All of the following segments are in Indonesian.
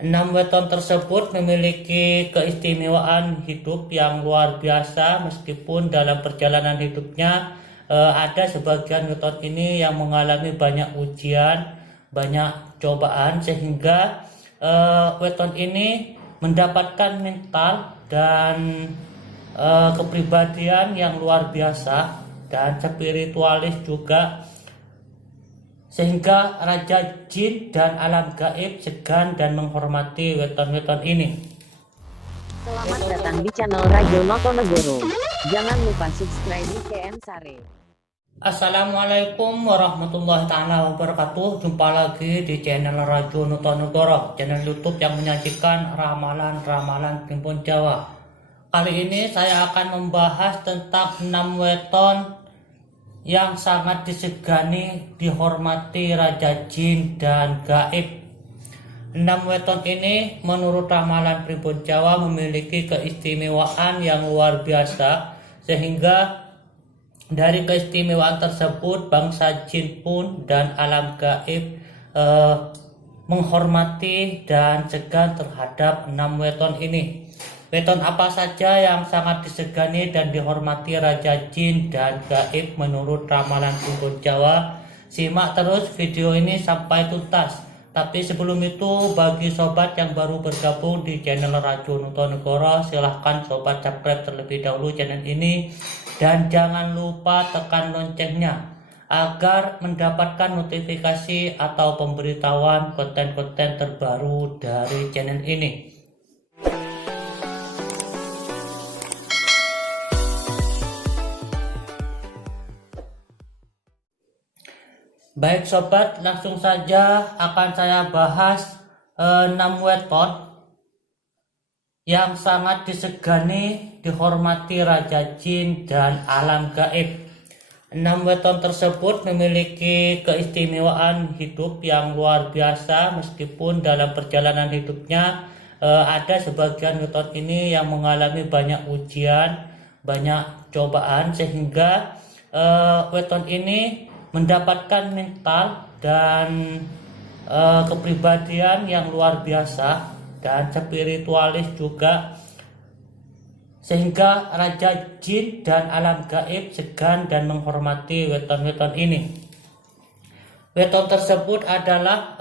Enam weton tersebut memiliki keistimewaan hidup yang luar biasa meskipun dalam perjalanan hidupnya ada sebagian weton ini yang mengalami banyak ujian, banyak cobaan sehingga weton ini mendapatkan mental dan kepribadian yang luar biasa dan spiritualis juga sehingga Raja Jin dan alam gaib segan dan menghormati weton-weton ini. Selamat datang di channel Rajo Notonegoro. Jangan lupa subscribe di KM Sare. Assalamualaikum warahmatullahi taala wabarakatuh. Jumpa lagi di channel Rajo Notonegoro, channel YouTube yang menyajikan ramalan-ramalan Primbon Jawa. Kali ini saya akan membahas tentang 6 weton yang sangat disegani, dihormati Raja Jin dan gaib. 6 weton ini menurut ramalan Primbon Jawa memiliki keistimewaan yang luar biasa, sehingga dari keistimewaan tersebut bangsa jin pun dan alam gaib menghormati dan segan terhadap 6 weton ini. Weton apa saja yang sangat disegani dan dihormati Raja Jin dan gaib menurut ramalan Primbon Jawa? Simak terus video ini sampai tuntas. Tapi sebelum itu, bagi sobat yang baru bergabung di channel Rajo Notonegoro, silahkan sobat subscribe terlebih dahulu channel ini dan jangan lupa tekan loncengnya agar mendapatkan notifikasi atau pemberitahuan konten-konten terbaru dari channel ini. Baik sobat, langsung saja akan saya bahas 6 weton yang sangat disegani, dihormati Raja Jin dan alam gaib. 6 weton tersebut memiliki keistimewaan hidup yang luar biasa meskipun dalam perjalanan hidupnya ada sebagian weton ini yang mengalami banyak ujian, banyak cobaan sehingga weton ini mendapatkan mental dan kepribadian yang luar biasa dan spiritualis juga sehingga Raja Jin dan alam gaib segan dan menghormati weton-weton ini. Weton tersebut adalah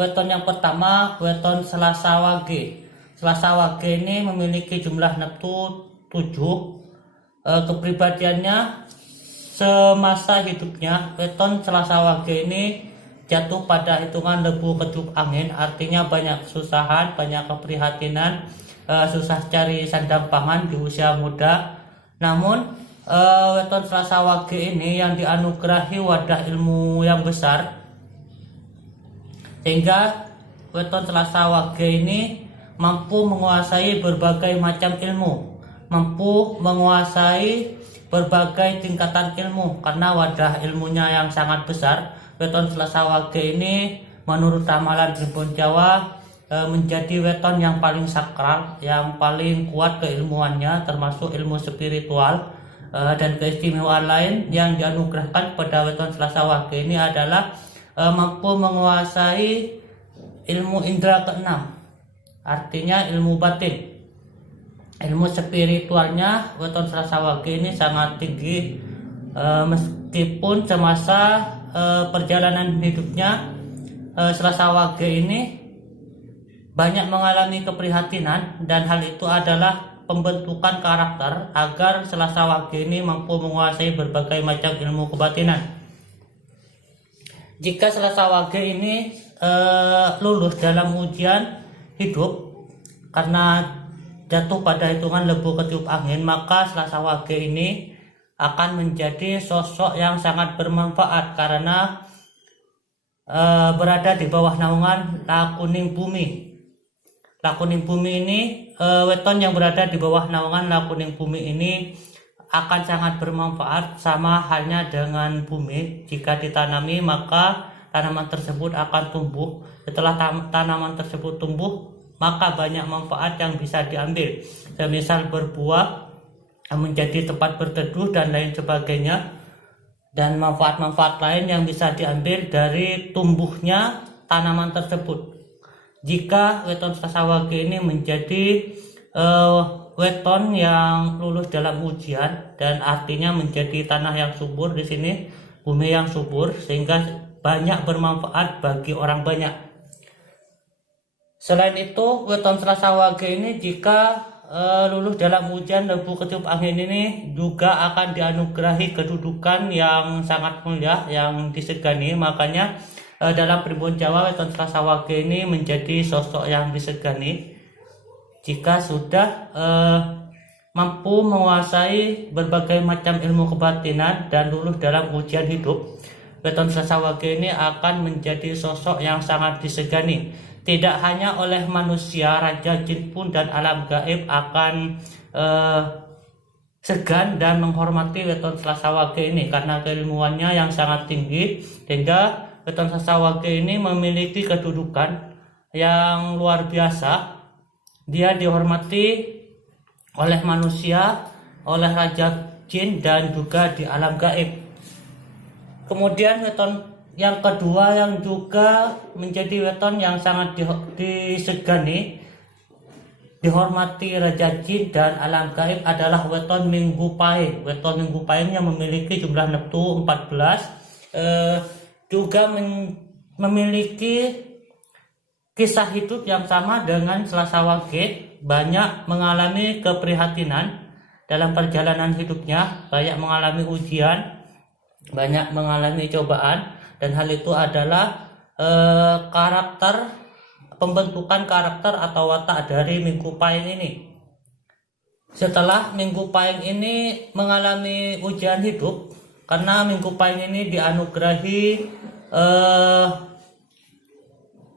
weton yang pertama, weton Selasa Wage. Selasa Wage ini memiliki jumlah neptu 7. Kepribadiannya semasa hidupnya, weton Selasa Wage ini jatuh pada hitungan lebu kecup angin, artinya banyak kesusahan, banyak keprihatinan, susah cari sandang pangan di usia muda. Namun weton Selasa Wage ini yang dianugerahi wadah ilmu yang besar, sehingga weton Selasa Wage ini mampu menguasai berbagai macam ilmu, mampu menguasai berbagai tingkatan ilmu karena wadah ilmunya yang sangat besar. Weton Selasa Wage ini menurut ramalan Primbon Jawa menjadi weton yang paling sakral, yang paling kuat keilmuannya, termasuk ilmu spiritual. Dan keistimewaan lain yang dianugerahkan pada weton Selasa Wage ini adalah mampu menguasai ilmu indera keenam, artinya ilmu batin. Ilmu spiritualnya weton Selasa Wage ini sangat tinggi, meskipun semasa perjalanan hidupnya Selasa Wage ini banyak mengalami keprihatinan, dan hal itu adalah pembentukan karakter agar Selasa Wage ini mampu menguasai berbagai macam ilmu kebatinan. Jika Selasa Wage ini lulus dalam ujian hidup karena jatuh pada hitungan lebu ketiup angin, maka Selasa Wage ini akan menjadi sosok yang sangat bermanfaat karena berada di bawah naungan Lakuning Bumi. Lakuning Bumi ini, weton yang berada di bawah naungan Lakuning Bumi ini akan sangat bermanfaat, sama halnya dengan bumi. Jika ditanami maka tanaman tersebut akan tumbuh. Setelah tanaman tersebut tumbuh, maka banyak manfaat yang bisa diambil, semisal berbuah, menjadi tempat berteduh dan lain sebagainya, dan manfaat-manfaat lain yang bisa diambil dari tumbuhnya tanaman tersebut. jika weton Selasa Wage ini menjadi weton yang lulus dalam ujian, dan artinya menjadi tanah yang subur di sini, bumi yang subur, sehingga banyak bermanfaat bagi orang banyak. Selain itu, weton Selasa Wage ini jika lulus dalam ujian lebu ketiup angin ini juga akan dianugerahi kedudukan yang sangat mulia, yang disegani. Makanya dalam Primbon Jawa, weton Selasa Wage ini menjadi sosok yang disegani jika sudah mampu menguasai berbagai macam ilmu kebatinan dan lulus dalam ujian hidup. Weton Selasa Wage ini akan menjadi sosok yang sangat disegani. Tidak hanya oleh manusia, raja jin pun dan alam gaib akan segan dan menghormati weton Selasa Wage ini karena keilmuannya yang sangat tinggi, sehingga weton Selasa Wage ini memiliki kedudukan yang luar biasa. Dia dihormati oleh manusia, oleh raja jin, dan juga di alam gaib. Kemudian weton yang kedua yang juga menjadi weton yang sangat disegani, dihormati raja jin dan alam gaib adalah weton Minggu Pahing. Weton Minggu Pahing yang memiliki jumlah neptu 14, juga memiliki kisah hidup yang sama dengan Selasa Wage, banyak mengalami keprihatinan dalam perjalanan hidupnya, banyak mengalami ujian, banyak mengalami cobaan, dan hal itu adalah pembentukan karakter atau watak dari Minggu Pahing ini. Setelah Minggu Pahing ini mengalami ujian hidup, karena Minggu Pahing ini dianugerahi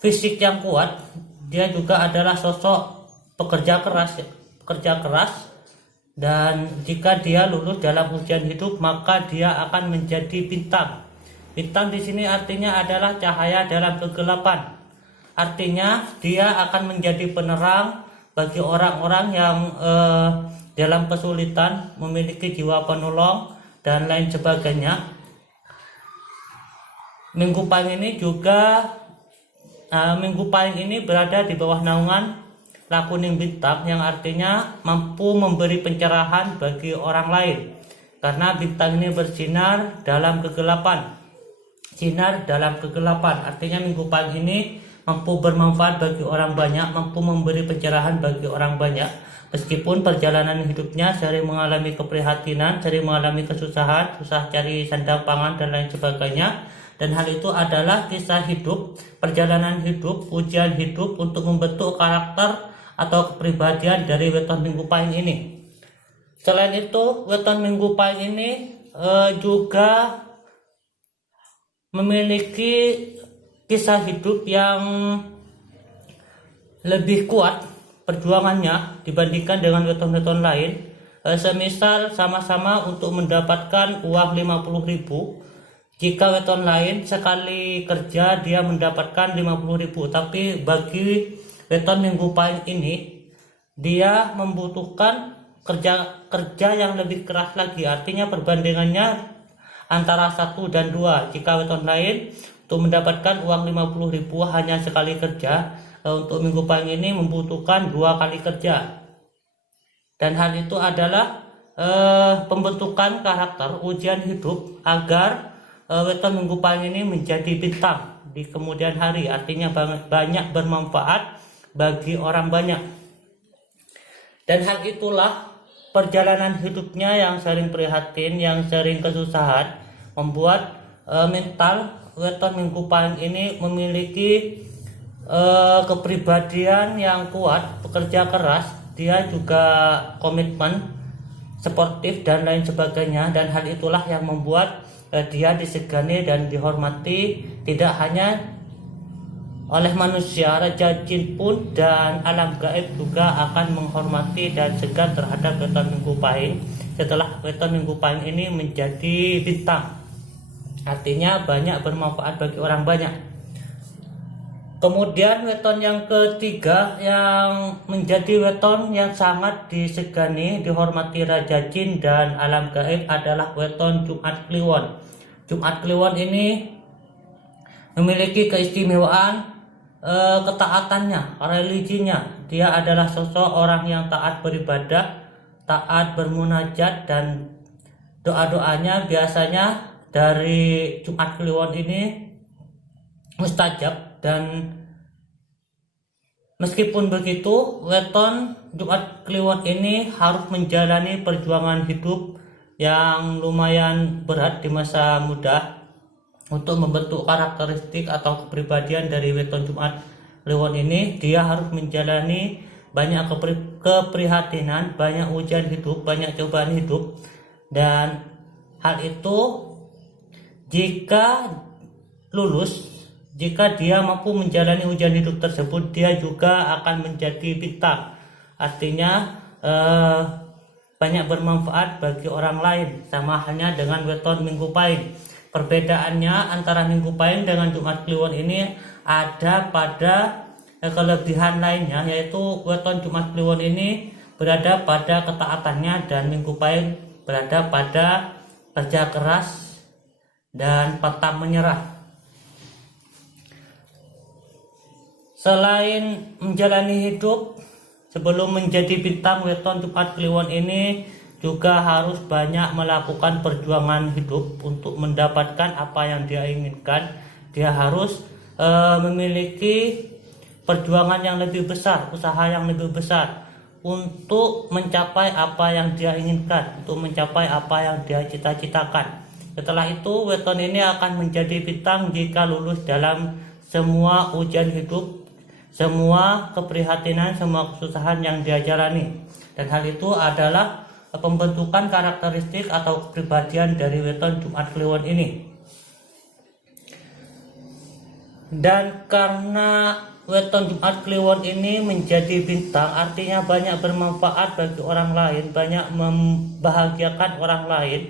fisik yang kuat, dia juga adalah sosok pekerja keras, dan jika dia lulus dalam ujian hidup maka dia akan menjadi bintang. Bintang di sini artinya adalah cahaya dalam kegelapan. Artinya dia akan menjadi penerang bagi orang-orang yang dalam kesulitan, memiliki jiwa penolong dan lain sebagainya. Minggu Pahing ini berada di bawah naungan Lakuning Bintang, yang artinya mampu memberi pencerahan bagi orang lain, karena bintang ini bersinar dalam kegelapan. Sinar dalam kegelapan artinya Minggu Pahing ini mampu bermanfaat bagi orang banyak, mampu memberi pencerahan bagi orang banyak. Meskipun perjalanan hidupnya sering mengalami keprihatinan, sering mengalami kesusahan, susah cari sandang pangan dan lain sebagainya. Dan hal itu adalah kisah hidup, perjalanan hidup, ujian hidup untuk membentuk karakter atau kepribadian dari weton Minggu Pahing ini. Selain itu, weton Minggu Pahing ini juga memiliki kisah hidup yang lebih kuat perjuangannya dibandingkan dengan weton-weton lain. Semisal sama-sama untuk mendapatkan uang 50.000. Jika weton lain sekali kerja dia mendapatkan 50.000, tapi bagi weton Minggu Pahing ini dia membutuhkan kerja yang lebih keras lagi. Artinya perbandingannya antara 1 dan 2. Jika weton lain untuk mendapatkan uang 50.000 hanya sekali kerja, untuk Minggu Pahing ini membutuhkan 2 kali kerja. Dan hal itu adalah pembentukan karakter, ujian hidup agar weton Minggu Pahing ini menjadi bintang di kemudian hari, artinya banyak bermanfaat bagi orang banyak. Dan hal itulah perjalanan hidupnya yang sering prihatin, yang sering kesusahan, membuat mental weton Minggu Pahing ini memiliki kepribadian yang kuat, bekerja keras, dia juga komitmen, sportif dan lain sebagainya. Dan hal itulah yang membuat dia disegani dan dihormati tidak hanya oleh manusia, raja jin pun dan alam gaib juga akan menghormati dan segan terhadap weton Minggu Pahing setelah weton Minggu Pahing ini menjadi bintang, artinya banyak bermanfaat bagi orang banyak. Kemudian weton yang ketiga yang menjadi weton yang sangat disegani, dihormati raja jin dan alam gaib adalah weton Jumat Kliwon. Jumat Kliwon ini memiliki keistimewaan ketaatannya, religinya. Dia adalah sosok orang yang taat beribadah, taat bermunajat, dan doa-doanya biasanya dari Jumat Kliwon ini mustajab. Dan meskipun begitu, weton Jumat Kliwon ini harus menjalani perjuangan hidup yang lumayan berat di masa muda untuk membentuk karakteristik atau kepribadian dari weton Jumat Kliwon ini. Dia harus menjalani banyak keprihatinan, banyak ujian hidup, banyak cobaan hidup, dan hal itu jika lulus, jika dia mampu menjalani ujian hidup tersebut, dia juga akan menjadi bintang. Artinya banyak bermanfaat bagi orang lain, sama halnya dengan weton Minggu Pahing. Perbedaannya antara Minggu Pahing dengan Jumat Kliwon ini ada pada kelebihan lainnya, yaitu weton Jumat Kliwon ini berada pada ketaatannya dan Minggu Pahing berada pada kerja keras dan pantang menyerah. Selain menjalani hidup, sebelum menjadi bintang, weton Jumat Kliwon ini juga harus banyak melakukan perjuangan hidup untuk mendapatkan apa yang dia inginkan. Dia harus memiliki perjuangan yang lebih besar, usaha yang lebih besar untuk mencapai apa yang dia inginkan, untuk mencapai apa yang dia cita-citakan. Setelah itu, weton ini akan menjadi bintang jika lulus dalam semua ujian hidup, semua keprihatinan, semua kesusahan yang dia jalani. Dan hal itu adalah pembentukan karakteristik atau kepribadian dari weton Jumat Kliwon ini. Dan karena weton Jumat Kliwon ini menjadi bintang, artinya banyak bermanfaat bagi orang lain, banyak membahagiakan orang lain.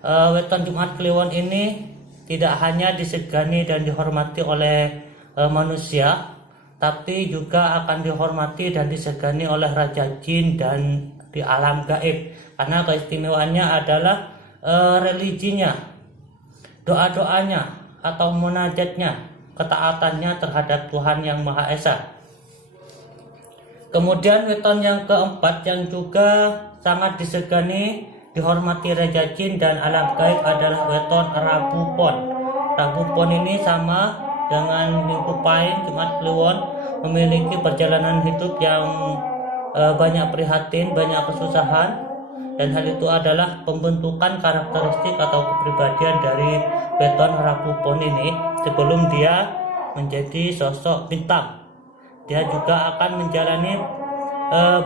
Weton Jumat Kliwon ini tidak hanya disegani dan dihormati oleh manusia, tapi juga akan dihormati dan disegani oleh raja jin dan di alam gaib, karena keistimewaannya adalah religinya, doa-doanya atau munajatnya, ketaatannya terhadap Tuhan Yang Maha Esa. Kemudian weton yang keempat yang juga sangat disegani, dihormati raja jin dan alam gaib adalah weton Rabu Pon. Rabu Pon ini sama dengan Minggu Pahing, Jumat Kliwon, memiliki perjalanan hidup yang banyak prihatin, banyak kesusahan, dan hal itu adalah pembentukan karakteristik atau kepribadian dari weton Rabu Pon ini sebelum dia menjadi sosok bintang. Dia juga akan menjalani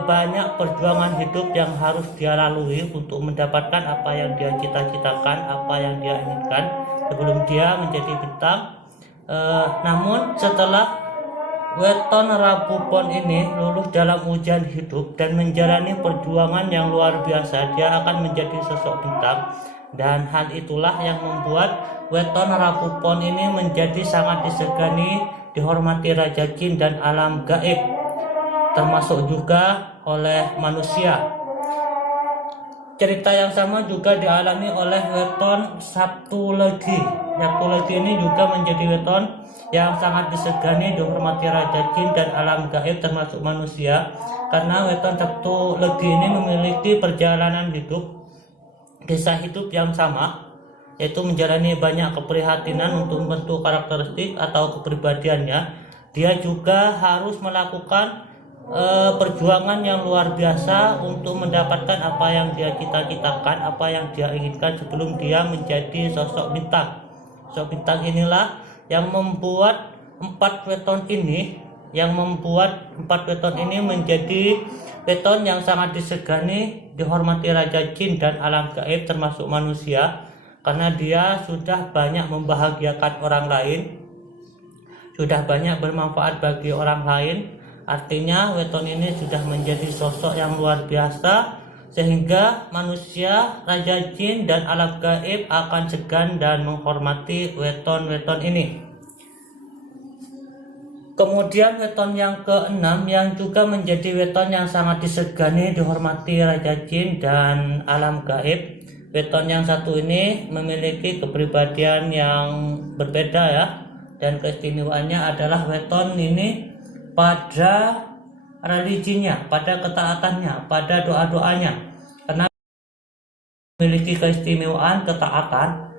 banyak perjuangan hidup yang harus dia lalui untuk mendapatkan apa yang dia cita-citakan, apa yang dia inginkan sebelum dia menjadi bintang. Namun setelah weton Rabu Pon ini lulus dalam ujian hidup dan menjalani perjuangan yang luar biasa, dia akan menjadi sosok bintang. Dan hal itulah yang membuat weton Rabu Pon ini menjadi sangat disegani, dihormati raja jin dan alam gaib, termasuk juga oleh manusia. Cerita yang sama juga dialami oleh weton Sabtu Legi. Sabtu Legi ini juga menjadi weton yang sangat disegani, dihormati raja jin dan alam gaib termasuk manusia, karena weton Sabtu Legi ini memiliki perjalanan hidup, kisah hidup yang sama, yaitu menjalani banyak keprihatinan untuk membentuk karakteristik atau kepribadiannya. Dia juga harus melakukan perjuangan yang luar biasa untuk mendapatkan apa yang dia cita-citakan, apa yang dia inginkan sebelum dia menjadi sosok bintang. Sosok bintang inilah yang membuat empat weton ini menjadi weton yang sangat disegani, dihormati raja jin dan alam gaib termasuk manusia, karena dia sudah banyak membahagiakan orang lain, sudah banyak bermanfaat bagi orang lain. Artinya weton ini sudah menjadi sosok yang luar biasa, sehingga manusia, raja jin dan alam gaib akan segan dan menghormati weton-weton ini. Kemudian weton yang keenam yang juga menjadi weton yang sangat disegani, dihormati raja jin dan alam gaib. Weton yang satu ini memiliki kepribadian yang berbeda ya. dan keistimewaannya adalah weton ini pada religinya, pada ketaatannya, pada doa-doanya. Karena memiliki keistimewaan ketaatan.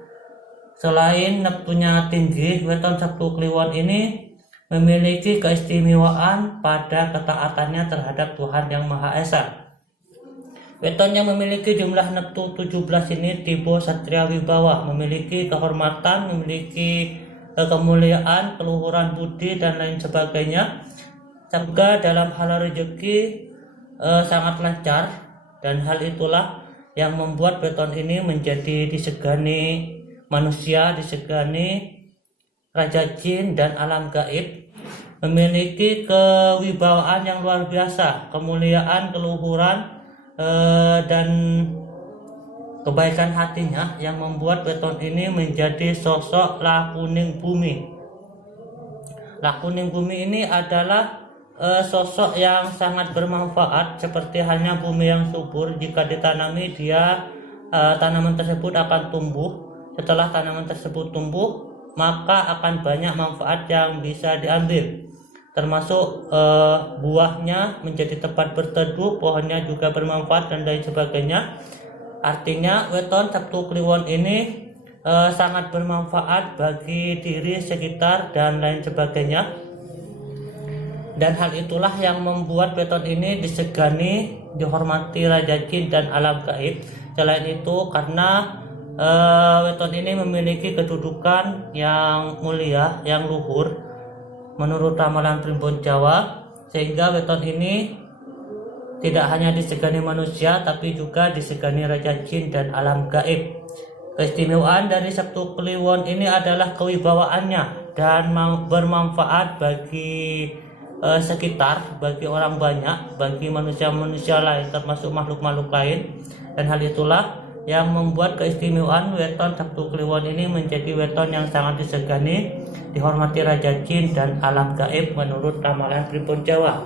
Selain neptunya tinggi, weton Sabtu Kliwon ini memiliki keistimewaan pada ketaatannya terhadap Tuhan Yang Maha Esa. Weton yang memiliki jumlah neptu 17 ini tipe Satria Wibawa, memiliki kehormatan, memiliki kemuliaan, keluhuran budi dan lain sebagainya. Juga dalam hal rezeki sangat lancar, dan hal itulah yang membuat weton ini menjadi disegani manusia, disegani raja jin dan alam gaib. Memiliki kewibawaan yang luar biasa, kemuliaan, keluhuran dan kebaikan hatinya yang membuat weton ini menjadi sosok Lakuning Bumi. Lakuning Bumi ini adalah sosok yang sangat bermanfaat, seperti halnya bumi yang subur. Jika ditanami, tanaman tersebut akan tumbuh. Setelah tanaman tersebut tumbuh, maka akan banyak manfaat yang bisa diambil, termasuk buahnya menjadi tempat berteduh, pohonnya juga bermanfaat dan lain sebagainya. Artinya weton Sabtu Kliwon ini sangat bermanfaat bagi diri sekitar dan lain sebagainya. Dan hal itulah yang membuat weton ini disegani, dihormati raja jin dan alam gaib. Selain itu, karena weton ini memiliki kedudukan yang mulia, yang luhur menurut ramalan Primbon Jawa, sehingga weton ini tidak hanya disegani manusia tapi juga disegani raja jin dan alam gaib. Keistimewaan dari Sabtu Kliwon ini adalah kewibawaannya dan bermanfaat bagi sekitar, bagi orang banyak, bagi manusia-manusia lain, termasuk makhluk-makhluk lain. Dan hal itulah yang membuat keistimewaan weton Sabtu Kliwon ini menjadi weton yang sangat disegani, dihormati raja jin dan alam gaib menurut ramalan Primbon Jawa.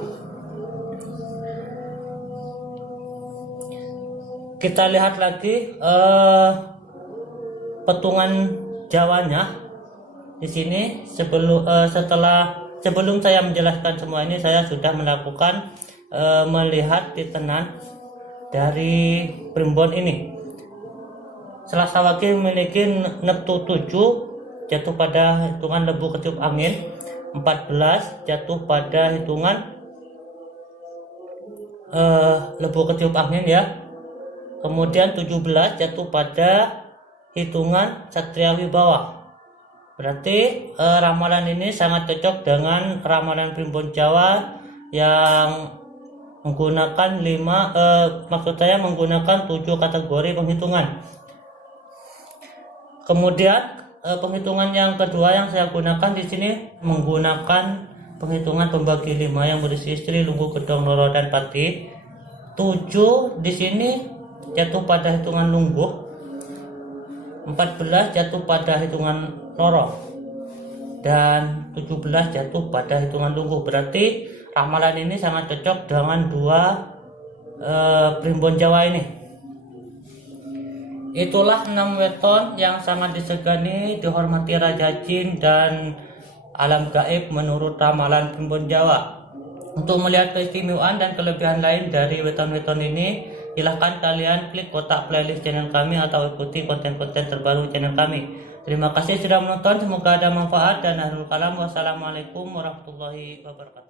Kita lihat lagi petungan Jawanya di sini. Sebelum saya menjelaskan semua ini, saya sudah melakukan melihat titenan dari Primbon ini. Selasa Wage memiliki neptu 7 jatuh pada hitungan lebu ketiup angin, 14 jatuh pada hitungan lebu ketiup angin ya. Kemudian 17 jatuh pada hitungan Satria Wibawa. Berarti ramalan ini sangat cocok dengan ramalan Primbon Jawa yang menggunakan menggunakan 7 kategori penghitungan. Kemudian penghitungan yang kedua yang saya gunakan di sini menggunakan penghitungan pembagi 5 yang berisi istri, lunggu, gedong, loro dan pati. 7 di sini jatuh pada hitungan lungguh, 14 jatuh pada hitungan loro, dan 17 jatuh pada hitungan lungguh. Berarti ramalan ini sangat cocok dengan 2 Primbon Jawa ini. Itulah 6 weton yang sangat disegani, dihormati raja jin dan alam gaib menurut ramalan Primbon Jawa. Untuk melihat keistimewaan dan kelebihan lain dari weton-weton ini, silahkan kalian klik kotak playlist channel kami atau ikuti konten-konten terbaru channel kami. Terima kasih sudah menonton, semoga ada manfaat dan akhirul kalam. Wassalamualaikum warahmatullahi wabarakatuh.